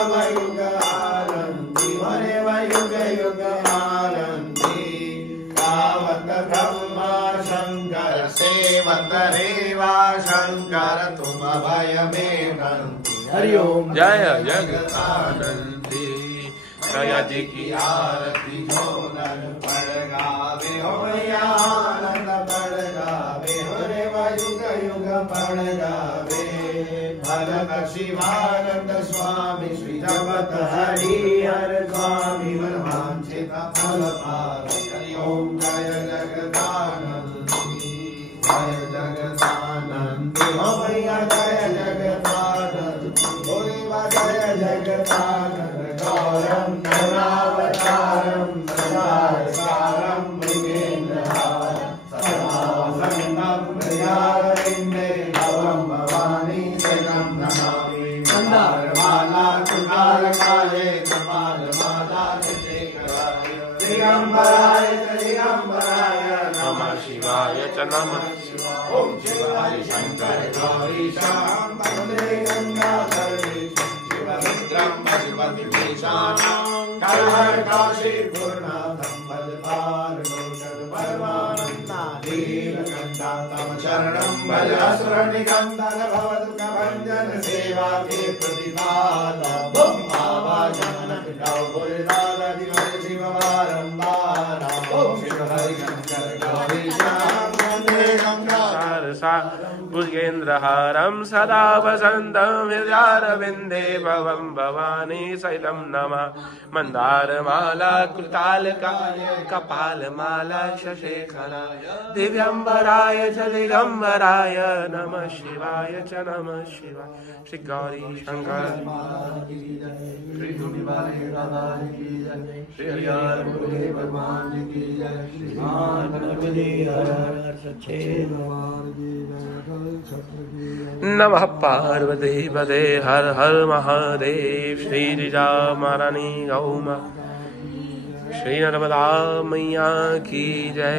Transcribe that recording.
तव युग आनंदी हरे युग युग आनंदी तावत ब्रह्मा शंकर सेवत रेवा शंकर तुम भय में नंदी हरि ओम जय जगतानंदी गया जी की आरती जो नर पड़ गावे हो आनंद पड़ गावे हरे युग युग पड़ गावे भरत शिवानंद स्वामी श्री जगत हरि हर स्वामी मनवांछित फल पावे हरि ओम जय जगतानंदी जय जगतानंदी हो भैया जय जगतानंदी बोले जय जगतानंद गौरम करुणावतारम सदासारम मृगेन्द्रहारम सदासंगम प्रियारविंदे भवम भवानी शरणं नमामि मंदारमाला तुषारकाले कपालमाला शेखराय दिगंबराय नमः शिवाय च नमः शिवाय ओम शिवाय शंकर गौरी श्याम वंदे गंगाधरी शिवरुद्रम पशुपतिशानां करहर काशीपूर्णाधं भजपालगोषद परमानन्दाधीरकण्ठा तव शरणं भज असुरनिकन्दन भवदुःखभञ्जन सेवा के प्रतिपादा आवाजन पिटाओ भुजदादिवय शिव बारंबार ओम शिव हरि शंकर गौरी श्याम वंदे गंगाधरी भुजगेन्द्रहारं सदा वसन्तं हृदयारविन्दे भवं भवानी शैलं नमः मन्दारमाला कृतालकाय कपालमाला शशेखराय दिव्यंबराय च दिगंबराय नमः शिवाय च नमः शिवाय श्री गौरी शंकर श्री गुरुवारे राधा की जय श्री हरिहर बोले भगवान जी की जय श्री गणपति हर हर सच्चे दरबार की जय नमः पार्वती पदे हर हर महादेव श्री ऋचा महारानी गौ श्री नर्मदा मैया की जय।